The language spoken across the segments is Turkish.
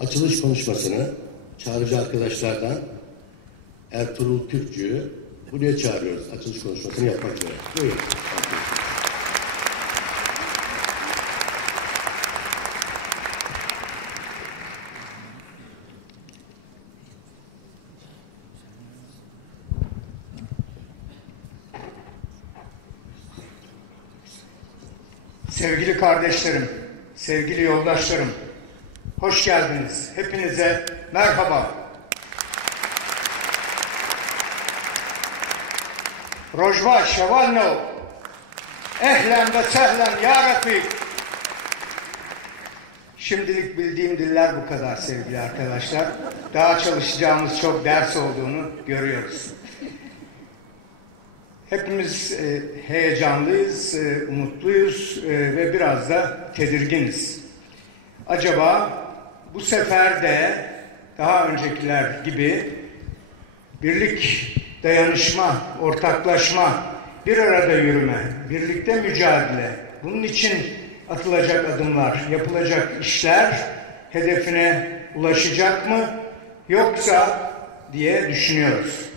açılış konuşmasını çağrıcı arkadaşlardan Ertuğrul Türkçü'yü buraya çağırıyoruz. Açılış konuşmasını yapmak üzere. Buyurun. Sevgili kardeşlerim, sevgili yoldaşlarım, hoş geldiniz. Hepinize merhaba. Rojva Şevalno, ehlen ve sehlen ya. Şimdilik bildiğim diller bu kadar sevgili arkadaşlar. Daha çalışacağımız çok ders olduğunu görüyoruz. Hepimiz e, heyecanlıyız, e, umutluyuz e, ve biraz da tedirginiz. Acaba bu sefer de daha öncekiler gibi birlik, dayanışma, ortaklaşma, bir arada yürüme, birlikte mücadele, bunun için atılacak adımlar, yapılacak işler hedefine ulaşacak mı yoksa diye düşünüyoruz.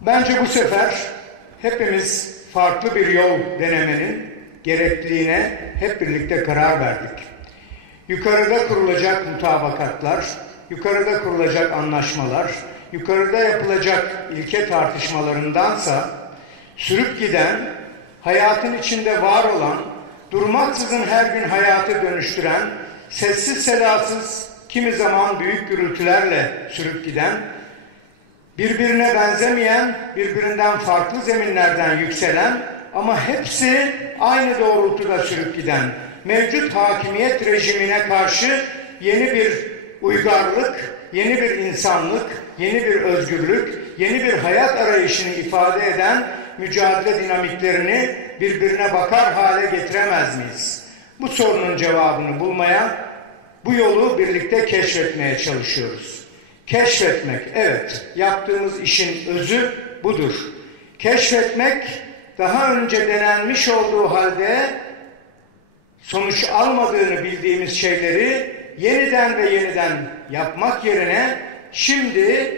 Bence bu sefer hepimiz farklı bir yol denemenin gerekliliğine hep birlikte karar verdik. Yukarıda kurulacak mutabakatlar, yukarıda kurulacak anlaşmalar, yukarıda yapılacak ilke tartışmalarındansa sürüp giden, hayatın içinde var olan, durmaksızın her gün hayatı dönüştüren, sessiz sedasız, kimi zaman büyük gürültülerle sürüp giden, birbirine benzemeyen, birbirinden farklı zeminlerden yükselen ama hepsi aynı doğrultuda sürüp giden mevcut hakimiyet rejimine karşı yeni bir uygarlık, yeni bir insanlık, yeni bir özgürlük, yeni bir hayat arayışını ifade eden mücadele dinamiklerini birbirine bakar hale getiremez miyiz? Bu sorunun cevabını bulmaya, bu yolu birlikte keşfetmeye çalışıyoruz. Keşfetmek, evet, yaptığımız işin özü budur. Keşfetmek, daha önce denenmiş olduğu halde sonuç almadığını bildiğimiz şeyleri yeniden ve yeniden yapmak yerine şimdi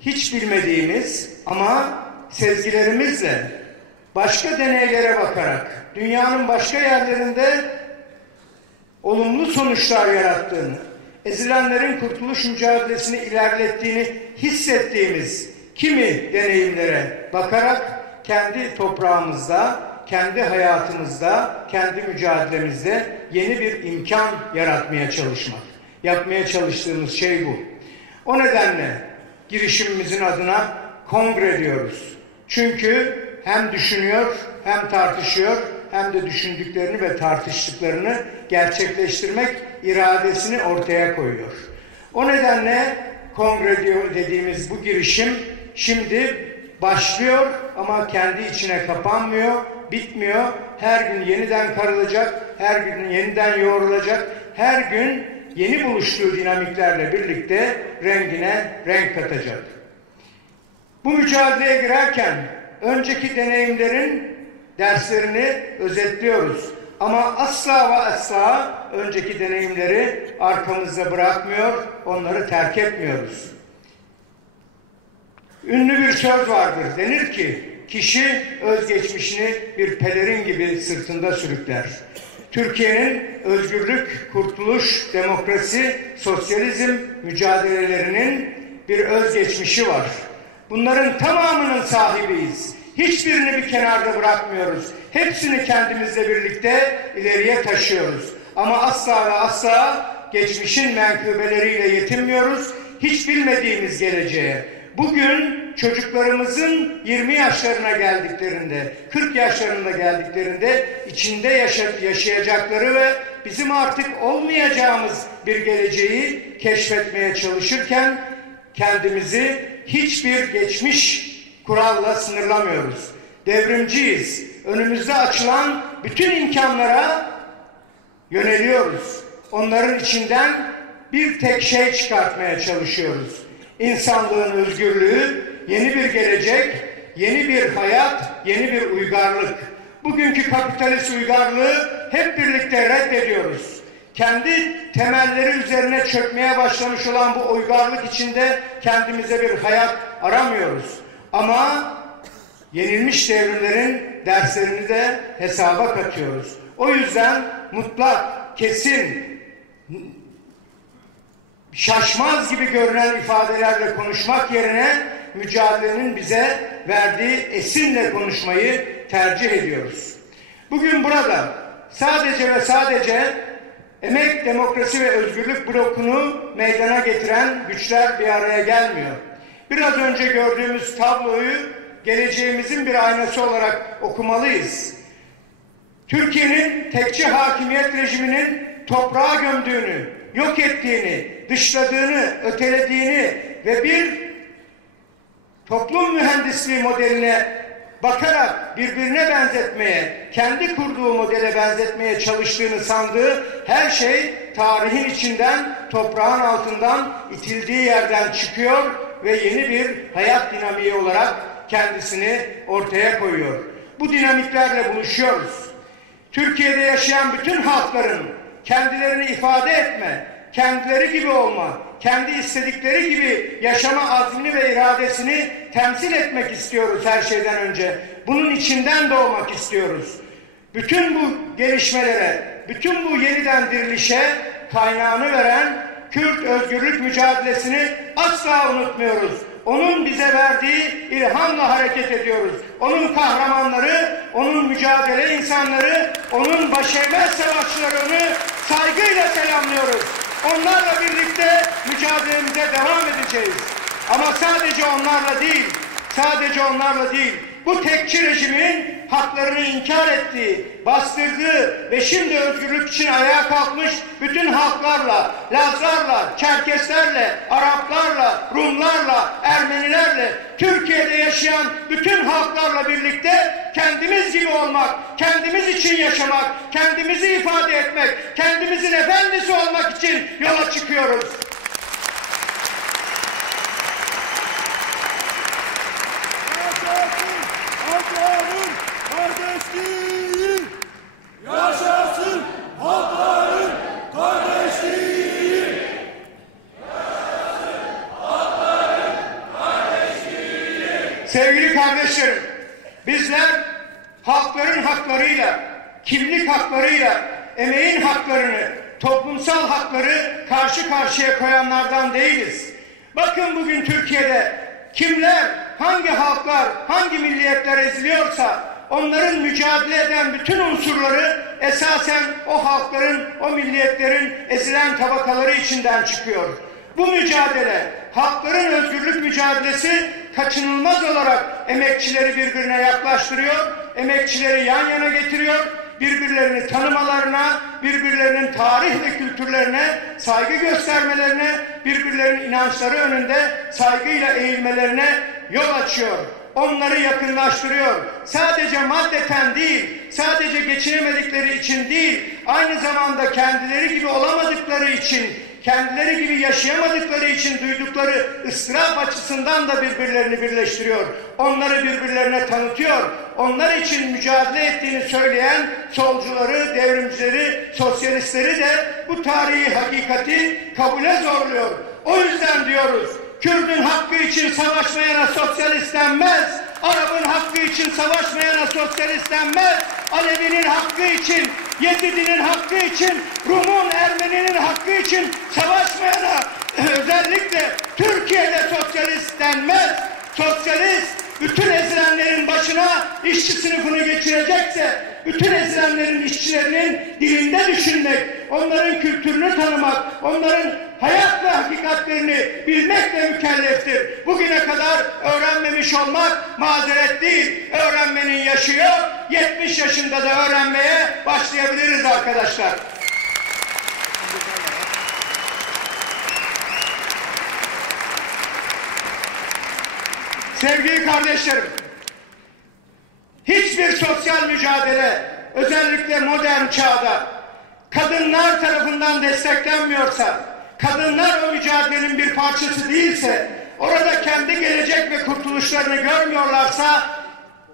hiç bilmediğimiz ama sezgilerimizle başka deneylere bakarak dünyanın başka yerlerinde olumlu sonuçlar yarattığını, ezilenlerin kurtuluş mücadelesini ilerlettiğini hissettiğimiz kimi deneyimlere bakarak kendi toprağımızda, kendi hayatımızda, kendi mücadelemizde yeni bir imkan yaratmaya çalışmak. Yapmaya çalıştığımız şey bu. O nedenle girişimimizin adına kongre diyoruz. Çünkü hem düşünüyor, hem tartışıyor, hem de düşündüklerini ve tartıştıklarını gerçekleştirmek iradesini ortaya koyuyor. O nedenle kongre diyor dediğimiz bu girişim şimdi başlıyor ama kendi içine kapanmıyor, bitmiyor. Her gün yeniden karılacak, her gün yeniden yoğrulacak, her gün yeni buluştuğu dinamiklerle birlikte rengine renk katacak. Bu mücadeleye girerken önceki deneyimlerin derslerini özetliyoruz. Ama asla ve asla önceki deneyimleri arkamızda bırakmıyor, onları terk etmiyoruz. Ünlü bir söz vardır. Denir ki kişi özgeçmişini bir pelerin gibi sırtında sürükler. Türkiye'nin özgürlük, kurtuluş, demokrasi, sosyalizm mücadelelerinin bir özgeçmişi var. Bunların tamamının sahibiyiz. Hiçbirini bir kenarda bırakmıyoruz. Hepsini kendimizle birlikte ileriye taşıyoruz. Ama asla ve asla geçmişin menkıbeleriyle yetinmiyoruz. Hiç bilmediğimiz geleceğe. Bugün çocuklarımızın 20 yaşlarına geldiklerinde, 40 yaşlarında geldiklerinde içinde yaşayacakları ve bizim artık olmayacağımız bir geleceği keşfetmeye çalışırken kendimizi hiçbir geçmiş kuralla sınırlamıyoruz. Devrimciyiz. Önümüzde açılan bütün imkanlara yöneliyoruz. Onların içinden bir tek şey çıkartmaya çalışıyoruz. İnsanlığın özgürlüğü, yeni bir gelecek, yeni bir hayat, yeni bir uygarlık. Bugünkü kapitalist uygarlığı hep birlikte reddediyoruz. kendi temelleri üzerine çökmeye başlamış olan bu uygarlık içinde kendimize bir hayat aramıyoruz. Ama yenilmiş devrimlerin derslerini de hesaba katıyoruz. O yüzden mutlak, kesin, şaşmaz gibi görünen ifadelerle konuşmak yerine mücadelenin bize verdiği esinle konuşmayı tercih ediyoruz. Bugün burada sadece ve sadece emek, demokrasi ve özgürlük blokunu meydana getiren güçler bir araya gelmiyor. Biraz önce gördüğümüz tabloyu geleceğimizin bir aynası olarak okumalıyız. Türkiye'nin tekçi hakimiyet rejiminin toprağa gömdüğünü, yok ettiğini, dışladığını, ötelediğini ve bir toplum mühendisliği modeline bakarak birbirine benzetmeye, kendi kurduğu modele benzetmeye çalıştığını sandığı her şey tarihin içinden, toprağın altından itildiği yerden çıkıyor ve yeni bir hayat dinamiği olarak kendisini ortaya koyuyor. Bu dinamiklerle buluşuyoruz. Türkiye'de yaşayan bütün halkların kendilerini ifade etme, kendileri gibi olma, kendi istedikleri gibi yaşama azmini ve iradesini temsil etmek istiyoruz her şeyden önce. Bunun içinden doğmak istiyoruz. Bütün bu gelişmelere, bütün bu yeniden dirilişe kaynağını veren Kürt özgürlük mücadelesini asla unutmuyoruz. Onun bize verdiği ilhamla hareket ediyoruz. Onun kahramanları, onun mücadele insanları, onun başevmez savaşçılarını saygıyla selamlıyoruz. Onlarla birlikte mücadelemize devam edeceğiz. Ama sadece onlarla değil, sadece onlarla değil, bu tekçi rejimin haklarını inkar ettiği, bastırdığı ve şimdi özgürlük için ayağa kalkmış bütün halklarla, Lazlarla, Çerkeslerle, Araplarla, Rumlarla, Ermenilerle, Türkiye'de yaşayan bütün halklarla birlikte kendimiz gibi olmak, kendimiz için yaşamak, kendimizi ifade etmek, kendimizin efendisi olmak için yola çıkıyoruz. Yaşasın halkların kardeşliği! Yaşasın halkların kardeşliği! Sevgili kardeşlerim, bizler halkların haklarıyla, kimlik haklarıyla, emeğin haklarını, toplumsal hakları karşı karşıya koyanlardan değiliz. Bakın bugün Türkiye'de kimler, hangi halklar, hangi milliyetler eziliyorsa onların mücadele eden bütün unsurları esasen o halkların, o milliyetlerin ezilen tabakaları içinden çıkıyor. Bu mücadele, halkların özgürlük mücadelesi kaçınılmaz olarak emekçileri birbirine yaklaştırıyor, emekçileri yan yana getiriyor, birbirlerini tanımalarına, birbirlerinin tarih ve kültürlerine saygı göstermelerine, birbirlerinin inançları önünde saygıyla eğilmelerine yol açıyor. Onları yakınlaştırıyor. Sadece maddeten değil, sadece geçinemedikleri için değil, aynı zamanda kendileri gibi olamadıkları için kendileri gibi yaşayamadıkları için duydukları ıstırap açısından da birbirlerini birleştiriyor. Onları birbirlerine tanıtıyor. Onlar için mücadele ettiğini söyleyen solcuları, devrimcileri, sosyalistleri de bu tarihi hakikati kabule zorluyor. O yüzden diyoruz, Kürdün hakkı için savaşmayana sosyalist denmez. Arap'ın hakkı için savaşmayana sosyalist denmez. Alevi'nin hakkı için, Yezidi'nin hakkı için, Rum'un, Ermeni'nin hakkı için savaşmayana özellikle Türkiye'de sosyalist denmez. Sosyalist bütün ezilenlerin başına işçi sınıfını geçirecekse, bütün ezilenlerin işçilerinin dilinde düşünmek, onların kültürünü tanımak, onların hayat ve hakikatlerini bilmekle mükelleftir. Bugüne kadar öğrenmemiş olmak mazeret değil, öğrenmenin yaşı yok. 70 yaşında da öğrenmeye başlayabiliriz arkadaşlar. Sevgili kardeşlerim, hiçbir sosyal mücadele, özellikle modern çağda kadınlar tarafından desteklenmiyorsa, kadınlar o mücadelenin bir parçası değilse, orada kendi gelecek ve kurtuluşlarını görmüyorlarsa,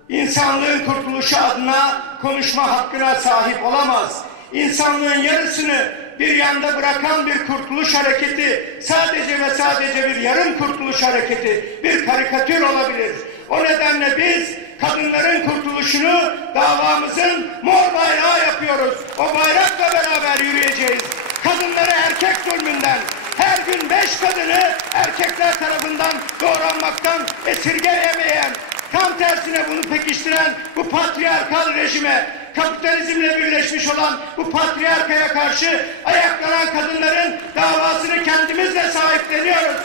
insanlığın kurtuluşu adına konuşma hakkına sahip olamaz. İnsanlığın yarısını bir yanda bırakan bir kurtuluş hareketi sadece ve sadece bir yarım kurtuluş hareketi, bir karikatür olabilir. O nedenle biz kadınların kurtuluşunu davamızın mor bayrağı yapıyoruz. O bayrakla beraber yürüyeceğiz. Kadınları erkek zulmünden, her gün beş kadını erkekler tarafından doğranmaktan esirgeyemeyen, tam tersine bunu pekiştiren bu patriarkal rejime, kapitalizmle birleşmiş olan bu patriarkaya karşı ayaklanan kadınların davasını kendimizle sahipleniyoruz.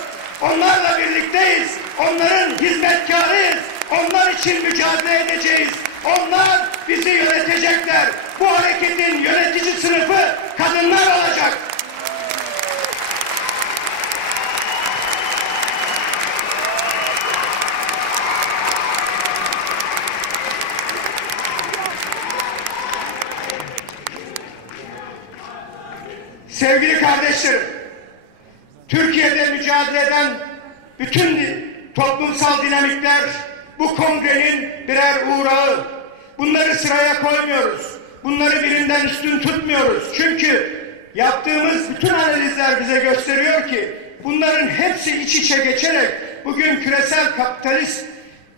Onlarla birlikteyiz. Onların hizmetkarıyız. Onlar için mücadele edeceğiz. Onlar bizi yönetecekler. Bu hareketin yönetici sınıfı kadınlar olacak. Sevgili kardeşlerim, Türkiye'de mücadele eden bütün toplumsal dinamikler bu kongrenin birer uğrağı. Bunları sıraya koymuyoruz. Bunları birinden üstün tutmuyoruz. Çünkü yaptığımız bütün analizler bize gösteriyor ki bunların hepsi iç içe geçerek bugün küresel kapitalist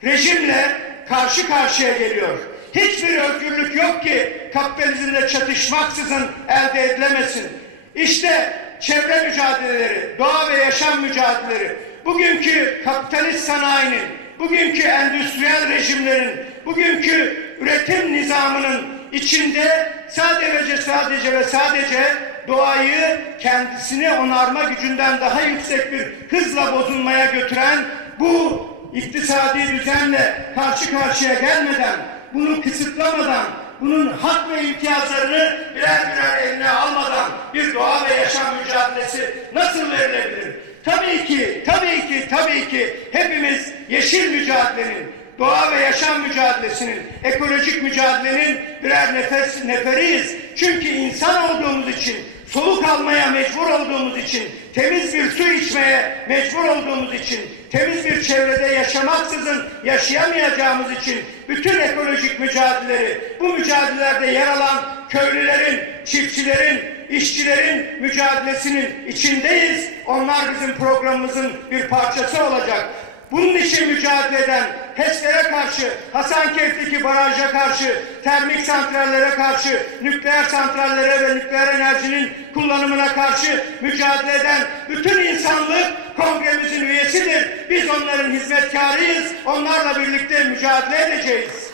rejimle karşı karşıya geliyor. Hiçbir özgürlük yok ki kapitalizmle çatışmaksızın elde edilemesin. İşte çevre mücadeleleri, doğa ve yaşam mücadeleleri, bugünkü kapitalist sanayinin, bugünkü endüstriyel rejimlerin, bugünkü üretim nizamının içinde sadece sadece ve sadece doğayı kendisini onarma gücünden daha yüksek bir hızla bozulmaya götüren bu iktisadi düzenle karşı karşıya gelmeden, bunu kısıtlamadan, bunun hak ve imtiyazlarını birer birer eline almadan bir doğa ve yaşam mücadelesi nasıl verilebilir? Tabii ki, tabii ki, tabii ki hepimiz yeşil mücadelenin, doğa ve yaşam mücadelesinin, ekolojik mücadelenin birer nefes neferiyiz. Çünkü insan olduğumuz için, soluk almaya mecbur olduğumuz için, temiz bir su içmeye mecbur olduğumuz için, temiz bir çevrede yaşamaksızın yaşayamayacağımız için bütün ekolojik mücadeleleri, bu mücadelelerde yer alan köylülerin, çiftçilerin, işçilerin mücadelesinin içindeyiz. Onlar bizim programımızın bir parçası olacak. Bunun için mücadele eden HES'lere karşı, Hasankeyf'teki baraja karşı, termik santrallere karşı, nükleer santrallere ve nükleer enerjinin kullanımına karşı mücadele eden bütün insanlık kongremizin üyesidir. Biz onların hizmetkarıyız. Onlarla birlikte mücadele edeceğiz.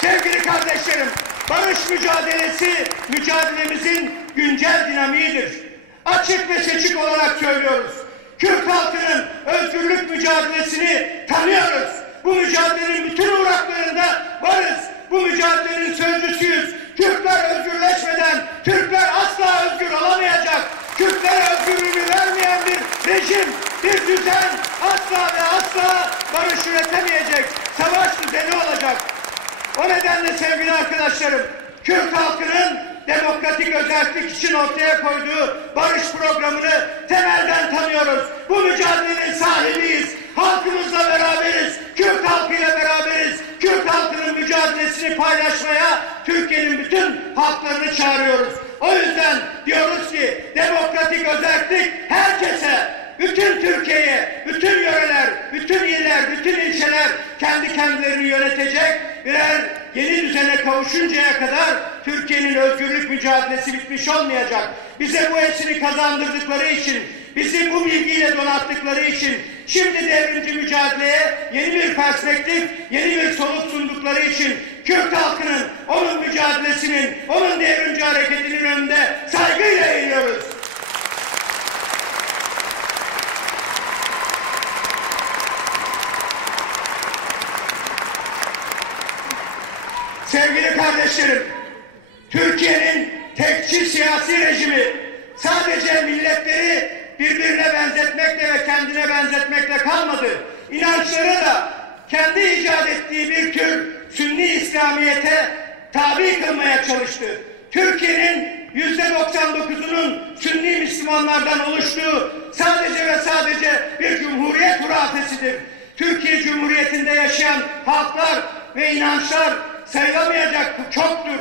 Sevgili kardeşlerim, barış mücadelesi mücadelemizin güncel dinamiğidir. Açık ve seçik olarak söylüyoruz. Kürt halkının özgürlük mücadelesini tanıyoruz. Bu mücadelenin bütün uğraklarında varız. Bu mücadelenin sözcüsüyüz. Kürtler özgürleşmeden Türkler asla özgür olamayacak. Kürtlere özgürlüğünü vermeyen bir rejim, bir düzen asla ve asla barış üretemeyecek. Savaş düzeni olacak. O nedenle sevgili arkadaşlarım, Kürt halkının demokratik özellik için ortaya koyduğu barış programını temelden tanıyoruz. Bu mücadelenin sahibiyiz. Halkımızla beraberiz. Kürt halkıyla beraberiz. Kürt halkının mücadelesini paylaşmaya Türkiye'nin bütün halklarını çağırıyoruz. O yüzden diyoruz ki demokratik özellik herkese bütün Türkiye'ye, bütün yöreler, bütün iller, bütün ilçeler kendi kendilerini yönetecek birer yeni düzene kavuşuncaya kadar Türkiye'nin özgürlük mücadelesi bitmiş olmayacak. Bize bu esini kazandırdıkları için, bizi bu bilgiyle donattıkları için şimdi devrimci mücadeleye yeni bir perspektif, yeni bir soluk sundukları için Kürt halkının, onun mücadelesinin, onun devrimci hareketinin önünde saygıyla eğiliyoruz. Sevgili kardeşlerim, Türkiye'nin tekçi siyasi rejimi sadece milletleri birbirine benzetmekle ve kendine benzetmekle kalmadı. İnançları da kendi icat ettiği bir tür Sünni İslamiyet'e tabi kılmaya çalıştı. Türkiye'nin yüzde 99'unun Sünni Müslümanlardan oluştuğu sadece ve sadece bir cumhuriyet hurafesidir. Cumhuriyeti'nde yaşayan halklar ve inançlar sayılamayacak çoktur.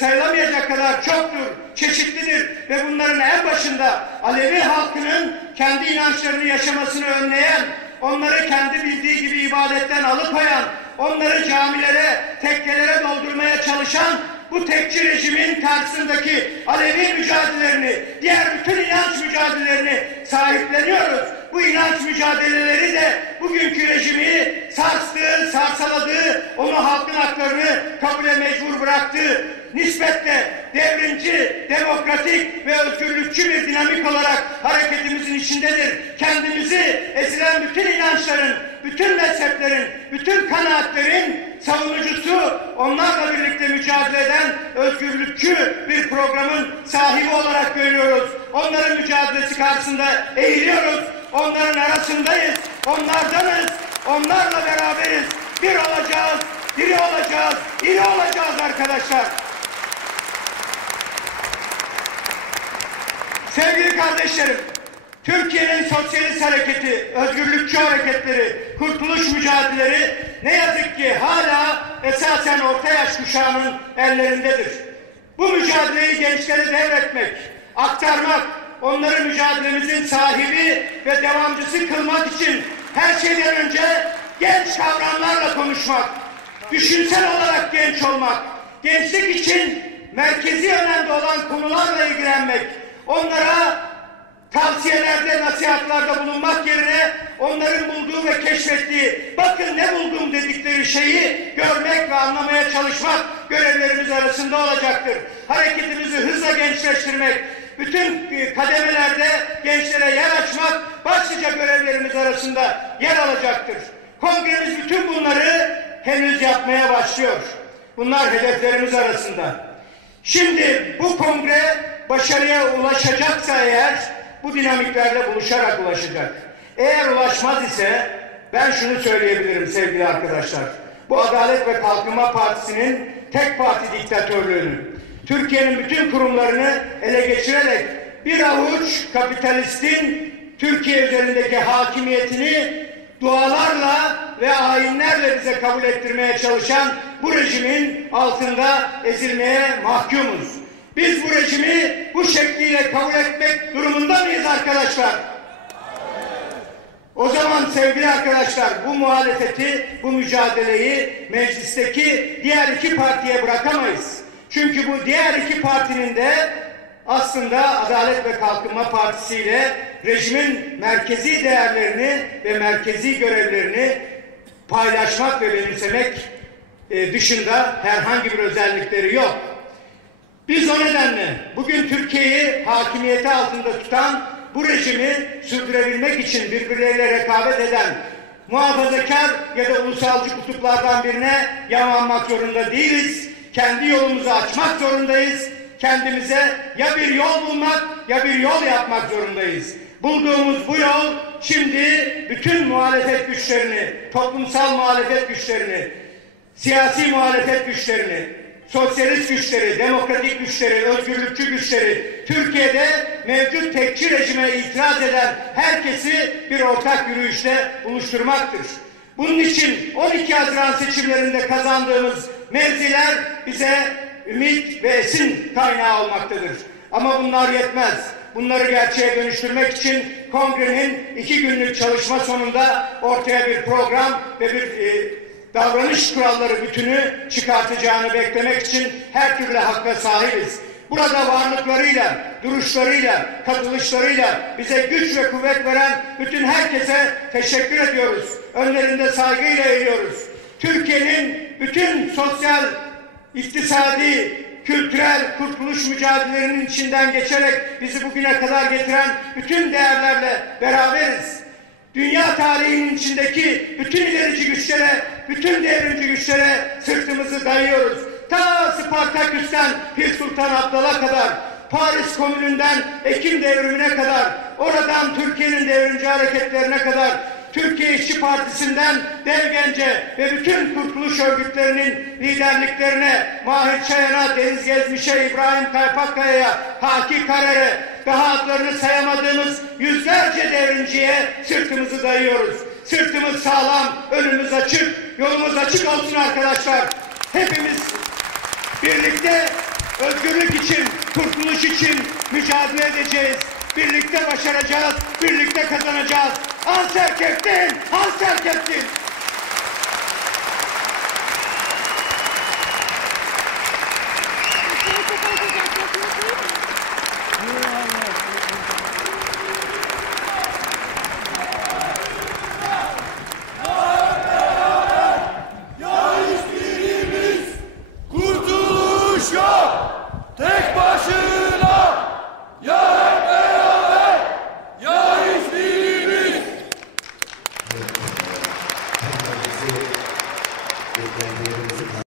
sayılamayacak kadar çoktur, çeşitlidir ve bunların en başında Alevi halkının kendi inançlarını yaşamasını önleyen, onları kendi bildiği gibi ibadetten alıkoyan, onları camilere, tekkelere doldurmaya çalışan bu tekçi rejimin karşısındaki Alevi mücadelelerini, diğer bütün inanç mücadelelerini sahipleniyoruz. Bu inanç mücadeleleri de bugünkü rejimi sarstığı, sarsaladığı, onu halkın haklarını kabule mecbur bıraktığı, nispetle devrimci, demokratik ve özgürlükçü bir dinamik olarak hareketimizin içindedir. Kendimizi ezilen bütün inançların, bütün mezheplerin, bütün kanaatlerin savunucusu, onlarla birlikte mücadele eden özgürlükçü bir programın sahibi olarak görüyoruz. Onların mücadelesi karşısında eğiliyoruz. Onların arasındayız. Onlardanız. Onlarla beraberiz. Bir olacağız. Diri olacağız. iri olacağız arkadaşlar. Sevgili kardeşlerim, Türkiye'nin sosyalist hareketi, özgürlükçü hareketleri, kurtuluş mücadeleleri ne yazık ki hala esasen orta yaş kuşağının ellerindedir. Bu mücadeleyi gençlere devretmek, aktarmak, onları mücadelemizin sahibi ve devamcısı kılmak için her şeyden önce genç kavramlarla konuşmak, düşünsel olarak genç olmak, gençlik için merkezi önemli olan konularla ilgilenmek, onlara tavsiyelerde, nasihatlarda bulunmak yerine onların bulduğu ve keşfettiği, bakın ne buldum dedikleri şeyi görmek ve anlamaya çalışmak görevlerimiz arasında olacaktır. Hareketimizi hızla gençleştirmek, bütün kademelerde gençlere yer açmak başlıca görevlerimiz arasında yer alacaktır. Kongremiz bütün bunları henüz yapmaya başlıyor. Bunlar hedeflerimiz arasında. Şimdi bu kongre başarıya ulaşacaksa eğer bu dinamiklerle buluşarak ulaşacak. Eğer ulaşmaz ise ben şunu söyleyebilirim sevgili arkadaşlar. Bu Adalet ve Kalkınma Partisi'nin tek parti diktatörlüğünü, Türkiye'nin bütün kurumlarını ele geçirerek bir avuç kapitalistin Türkiye üzerindeki hakimiyetini dualarla ve ayinlerle bize kabul ettirmeye çalışan bu rejimin altında ezilmeye mahkumuz. Biz bu rejimi bu şekliyle kabul etmek durumunda mıyız arkadaşlar? O zaman sevgili arkadaşlar bu muhalefeti, bu mücadeleyi meclisteki diğer iki partiye bırakamayız. Çünkü bu diğer iki partinin de aslında Adalet ve Kalkınma Partisi ile rejimin merkezi değerlerini ve merkezi görevlerini paylaşmak ve benimsemek e, dışında herhangi bir özellikleri yok. Biz o nedenle bugün Türkiye'yi hakimiyeti altında tutan bu rejimi sürdürebilmek için birbirleriyle rekabet eden muhafazakar ya da ulusalcı kutuplardan birine yamanmak zorunda değiliz. Kendi yolumuzu açmak zorundayız. Kendimize ya bir yol bulmak ya bir yol yapmak zorundayız. Bulduğumuz bu yol şimdi bütün muhalefet güçlerini, toplumsal muhalefet güçlerini, siyasi muhalefet güçlerini, sosyalist güçleri, demokratik güçleri, özgürlükçü güçleri, Türkiye'de mevcut tekçi rejime itiraz eden herkesi bir ortak yürüyüşte buluşturmaktır. Bunun için 12 Haziran seçimlerinde kazandığımız mevziler bize ümit ve esin kaynağı olmaktadır. Ama bunlar yetmez. Bunları gerçeğe dönüştürmek için kongrenin iki günlük çalışma sonunda ortaya bir program ve bir e, davranış kuralları bütünü çıkartacağını beklemek için her türlü hakka sahibiz. Burada varlıklarıyla, duruşlarıyla, katılışlarıyla bize güç ve kuvvet veren bütün herkese teşekkür ediyoruz. Önlerinde saygıyla eğiliyoruz. Türkiye'nin bütün sosyal, iktisadi, kültürel kurtuluş mücadelelerinin içinden geçerek bizi bugüne kadar getiren bütün değerlerle beraberiz. Dünya tarihinin içindeki bütün ilerici güçlere, bütün devrimci güçlere sırtımızı dayıyoruz. Ta Spartaküs'ten Pir Sultan Abdal'a kadar, Paris Komünü'nden Ekim devrimine kadar, oradan Türkiye'nin devrimci hareketlerine kadar, Türkiye İşçi Partisi'nden Devgence ve bütün kurtuluş örgütlerinin liderliklerine, Mahir Çayan'a, Deniz Gezmiş'e, İbrahim Kaypakkaya'ya, Haki Karar'e, daha adlarını sayamadığımız yüzlerce devrimciye sırtımızı dayıyoruz. Sırtımız sağlam, önümüz açık, yolumuz açık olsun arkadaşlar. Hepimiz birlikte özgürlük için, kurtuluş için mücadele edeceğiz. Birlikte başaracağız, birlikte kazanacağız. Al Serkeftin, al Serkeftin.